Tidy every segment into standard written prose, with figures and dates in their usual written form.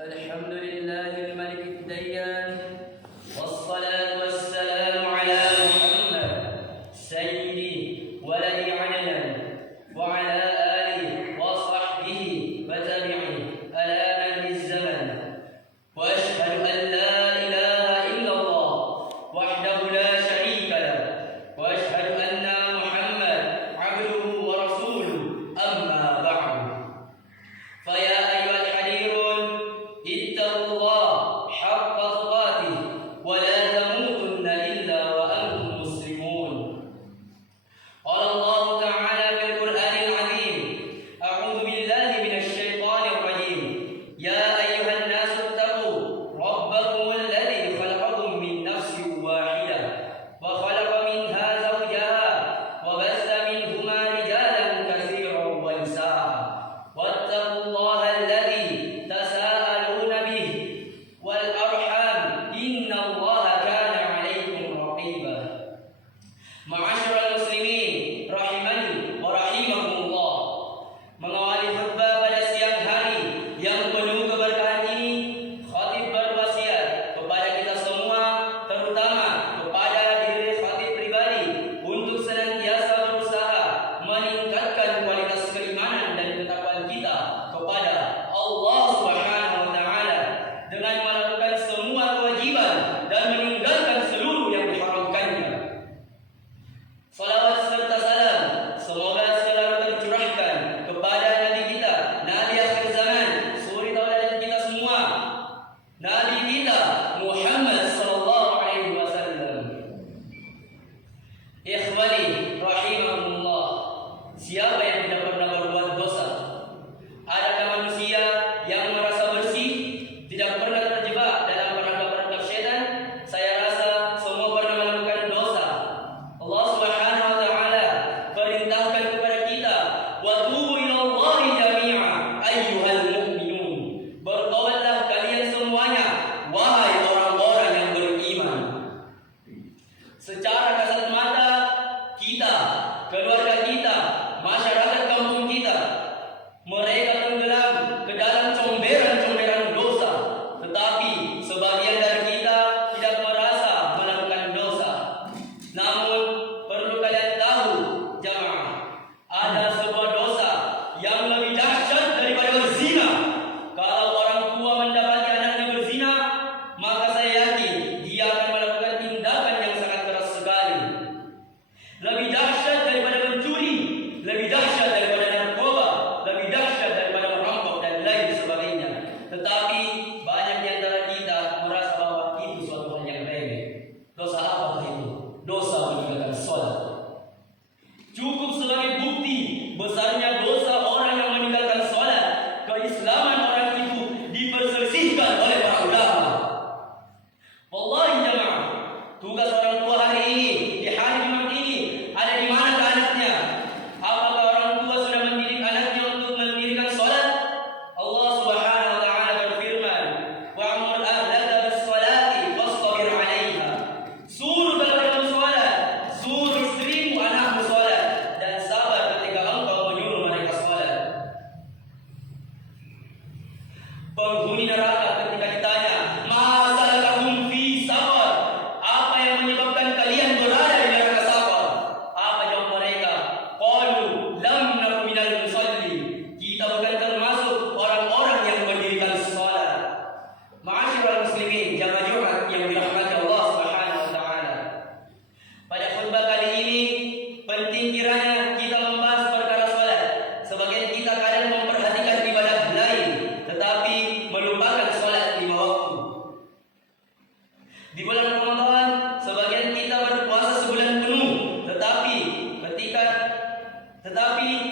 الحمد لله الملك الديان والصلاة والسلام على محمد سيدي ولد عدنان وعلى آله وصحبه وتبعه على مدى الزمن وأشهد أن لا إله إلا الله وحده لا شريك له وأشهد أن محمد عبده ورسوله أما بعد فيا أيها الحريرون اتقوا الله حق تقاته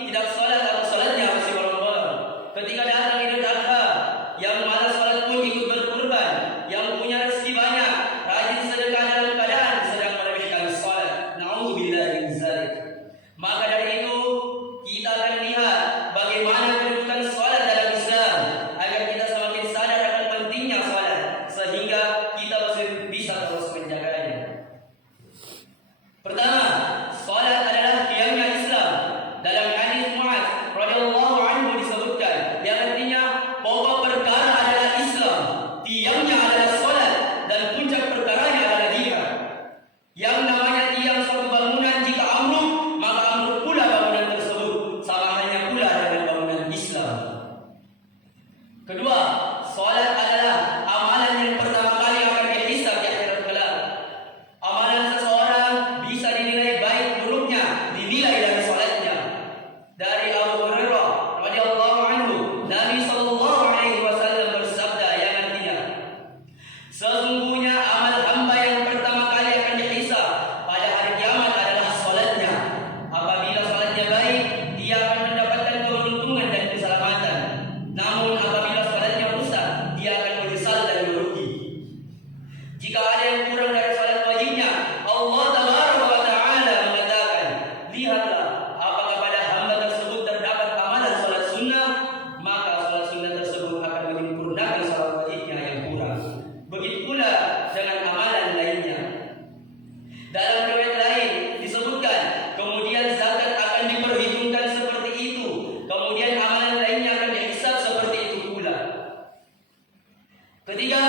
tidak sholat atau sholatnya masih bolong-bolong. Ketika datang Idul Adha, yang malas sholat pun ikut berkurban. Yang punya rezeki banyak, rajin sedekah dalam keadaan sedang meremehkan sholat. Na'udzubillahi min dzalik. Maka dari itu kita akan lihat bagaimana kedudukan sholat dalam Islam agar kita semakin sadar akan pentingnya sholat sehingga kita bisa terus menjaganya. Pertama, sholat adalah tiangnya Islam. Dalam hadis Mu'adz radhiyallahu anhu disebutkan yang artinya pokok perkara adalah Islam, tiangnya adalah sholat, dan puncak perkaranya adalah jihad. Yang namanya tiang suatu bangunan jika amruk, maka amruk pula bangunan tersebut, sama halnya pula dengan bangunan Islam. Kedua, sholat adalah amalan yang pertama kali akan dihisab di akhirat kelak. Amalan seseorang bisa dinilai baik buruknya dinilai dari sholatnya. Dari Abu Hurairah radhiyallahu anhu, Nabi sallallahu alaihi wasallam bersabda yang artinya, sesungguhnya amal hamba yang pertama kali akan dihisab pada hari kiamat adalah sholatnya. Apabila sholatnya baik, dia akan mendapatkan keberuntungan dan keselamatan. Namun apabila sholatnya rusak, dia akan menyesal dan merugi. Jika ada yang kurang dari sholat wajibnya, Allah Tabaraka wa Ta'ala mengatakan, lihatlah apakah pada hamba tersebut terdapat amalan sholat sunnah, maka sholat sunnah tersebut akan menyempurnakan sholat wajibnya yang kurang. Begitu pula dengan amalan lainnya. Dalam riwayat lain disebutkan, kemudian zakat akan diperhitungkan seperti itu, kemudian amalan lainnya akan dihisab seperti itu pula. Ketiga,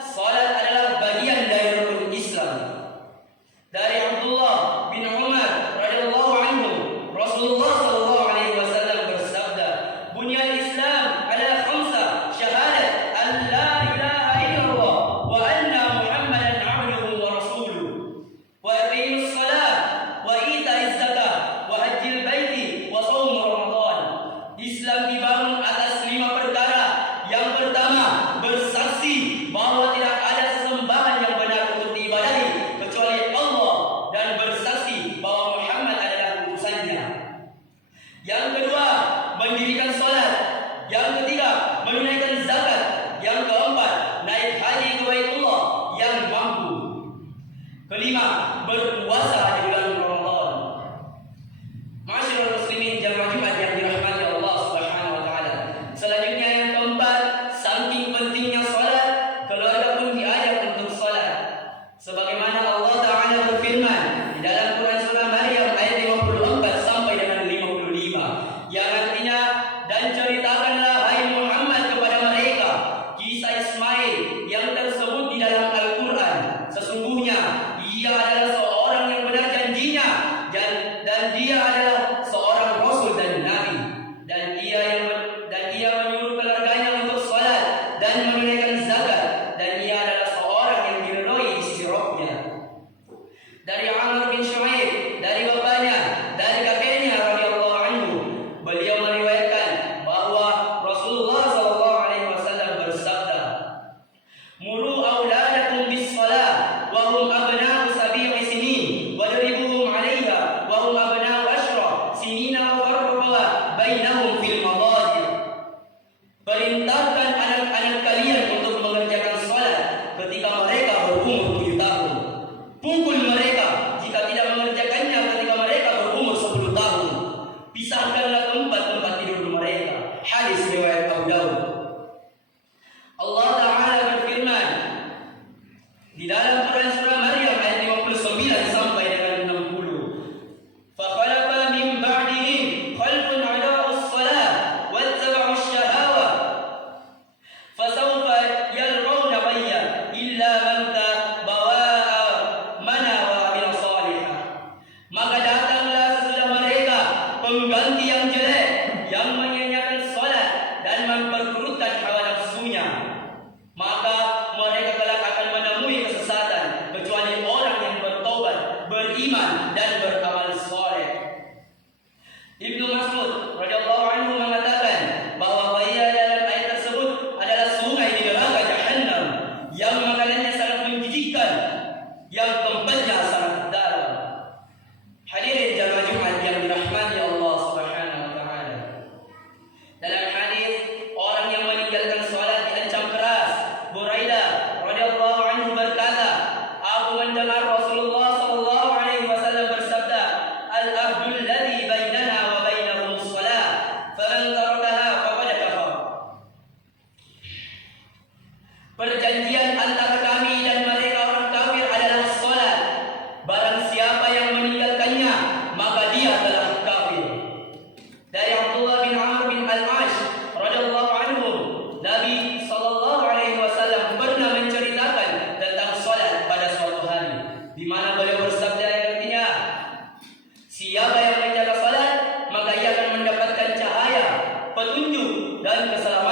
salat adalah bagian dari rukun Islam. Dari Abdullah bin Umar radhiyallahu anhu, Rasulullah sallallahu alaihi wasallam bersabda, "Bunyal Islam ala khamsa, syahadat an la ilaha illallah wa anna Muhammadan 'abduhu wa rasuluhu, wa iqimus salat, wa ita'iz zakat, wa hajjil baiti, wa shaum Ramadan." Islam dibangun atas 5 perkara. Yang pertama, bersaksi bahwa tidak ada sesembahan yang benar untuk diibadahi kecuali Allah, dan bersaksi bahwa Muhammad adalah utusannya. Yang kedua, mendirikan salat. Yang ketiga, menunaikan zakat. Yang keempat, naik haji ke Baitullah yang mampu. Kelima, berpuasa di bulan Ramadan. Ma'asyiral muslimin jamaah Jumat yang dirahmati Allah Subhanahu wa taala. Selanjutnya yang keempat, saking pentingnya salat, keluarga pun diajak untuk salat. Sebagaimana Allah Taala berfirman di dalam Quran surah Maryam ayat 54 sampai dengan 55, yang artinya, dan ceritakanlah hai Muhammad kepada mereka kisah Ismail yang tersebut di dalam Al-Quran. Sesungguhnya ia adalah seorang yang benar janjinya, dan dia adalah seorang rasul dan nabi, dan ia menyuruh keluarganya untuk salat dan menunaikan zakat, dan ia adalah seorang yang diridhoi di sisi Rabbnya. Dari Amr bin Shu'aib, dari bapaknya, dari kakeknya radhiyallahu anhu, beliau meriwayatkan bahwa Rasulullah sallallahu alaihi wasallam bersabda, "Muru auladakum bis shalah wa hum abna'u sab'i sinin wadribuhum 'alaiha wa hum abna'u ashra sinina wa farruqu bainahum fil madaji." Perintahkan anak-anak kalian untuk mengerjakan salat ketika mereka berumur 7 tahun. Pukul mereka jika tidak mengerjakannya ketika mereka berumur 10 tahun. Pisahkanlah tempat-tempat tidur mereka. Hadis riwayat Abu Dawud. Allah Ta'ala berfirman di dalam Quran surah Maryam ayat 59 sampai dengan 60. "Fakhalafa min ba'dihim khalfun 'ada'us shalah wattaba'us syahawat fasawfa yalqawna ghayya illa man tabawa'a mana wa amila salihah." Maka datanglah sesudah mereka pengganti yang jelek, yang menyanyiakan salat Perjanjian antara kami dan mereka orang kafir adalah salat. Barang siapa yang meninggalkannya, maka dia telah kafir. Dari Abdullah bin Amr bin Al-Ash radhiyallahu anhu, Nabi sallallahu alaihi wasallam pernah menceritakan tentang salat pada suatu hari, di mana beliau bersabda yang artinya, siapa yang menjaga salat, maka ia akan mendapatkan cahaya, petunjuk dan keselamatan